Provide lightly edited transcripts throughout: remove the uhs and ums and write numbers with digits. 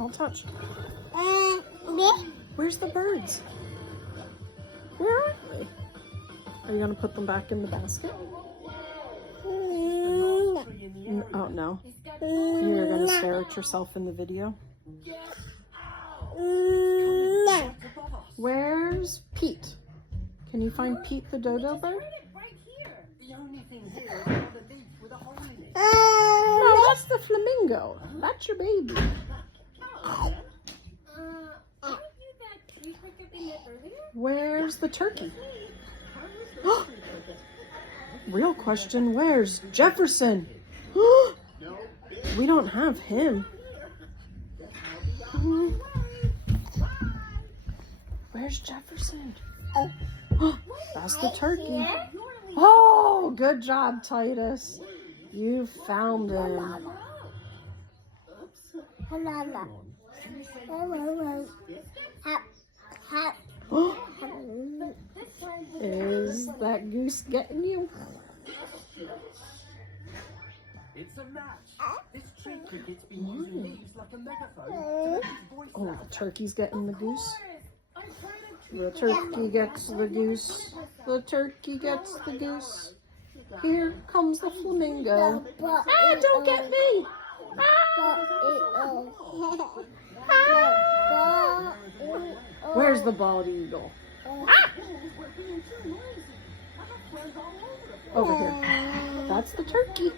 Don't touch. Where's the birds? Where are they? Are you going to put them back in the basket? Oh, no. You're going to stare at yourself in the video? Where's Pete? Can you find Pete the dodo bird? No, that's the flamingo. That's your baby. Where's the turkey? Real question, where's Jefferson? We don't have him. Where's Jefferson? That's the turkey. Oh, good job, Titus. You found him. Is that goose getting you? It's a match. This tree cricket's been using leaves like a megaphone. Oh, the turkey's getting the goose. The turkey gets the goose. The turkey gets the goose. Here comes the flamingo. Ah, don't get me! Ah. Where's the bald eagle? Ah. Over here. That's the turkey.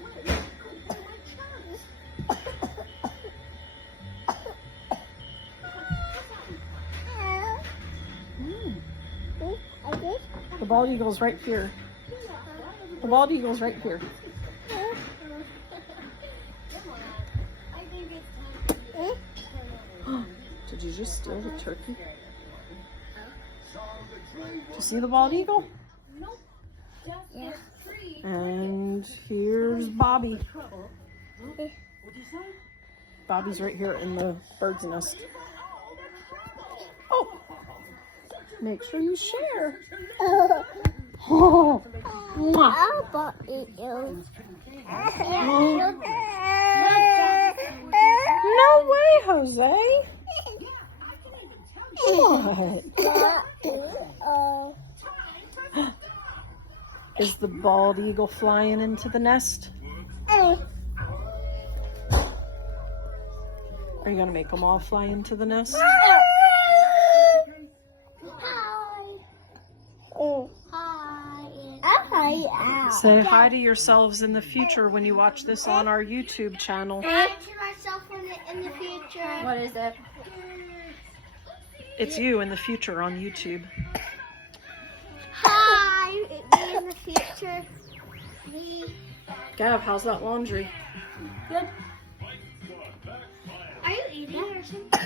The bald eagle's right here. The bald eagle's right here. Did you just steal the turkey? Did you see the bald eagle? Yeah. And here's Bobby. Bobby's right here in the bird's nest. Oh! Make sure you share. Oh, mwah. No way, Jose. What? Is the bald eagle flying into the nest? Are you going to make them all fly into the nest? Oh. Say hi to yourselves in the future when you watch this on our YouTube channel. Hi to myself in the future. What is it? It's you in the future on YouTube. Hi, me in the future. Me. Gav, how's that laundry? Good. Are you eating or something?